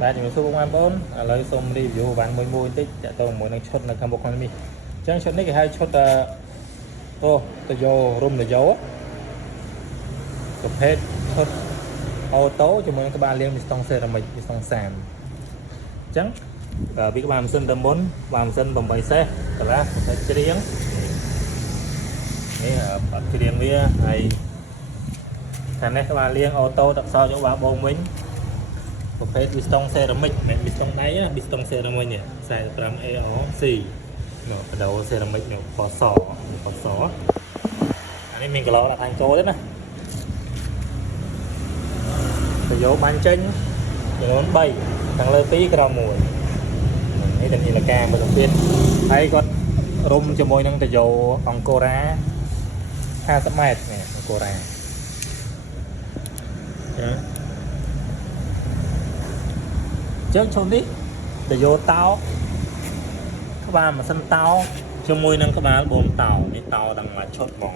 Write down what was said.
បាទជំរាបសួរបងប្អូនឥឡូវសូម review បានមួយតិចតាក់ទងជាមួយនឹងឈុតនៅខាងមុខខ្ញុំនេះអញ្ចឹងឈុតនេះគេហៅឈុតតយោរុំតយោប្រភេទឈុតអូតូជាមួយនឹងក្បាលលាងមីស្តុងសេរ៉ាមិចមីស្តុងសាមអញ្ចឹងវាក្បាលម៉ាស៊ីនទៅមុនក្បាលម៉ាស៊ីន8សេសកន្លះប្រភេទច្រៀងនេះបាត់ច្រៀងវាហើយខាងនេះក្បាលលាងអូតូទឹកសយកក្បាលបងវិញប្រភេទមីស្តុងសេរ៉ាមិចមិនមីស្តុងដៃណាមីស្តុងសេរ៉ាមិចនេះ 45AOC មកបដូរសេរ៉ាមិចនេះពណ៌សអានេះមានគីឡូដាក់ខាងចូលទេណាទៅយកបាញ់ចេញចំនួន3ខាងលើ2ក្រោម1នេះតែនីលកាមួយទៀតហើយគាត់រុំជាមួយនឹងទៅយកអង្គរ៉ា50ម៉ែត្រនេះអង្គរ៉ាចឹងឈុំនេះទៅយកតោក្បាលម៉ាស៊ីនតោជាមួយនឹងក្បាលបូមតោនេះតោដល់មួយឈុតបង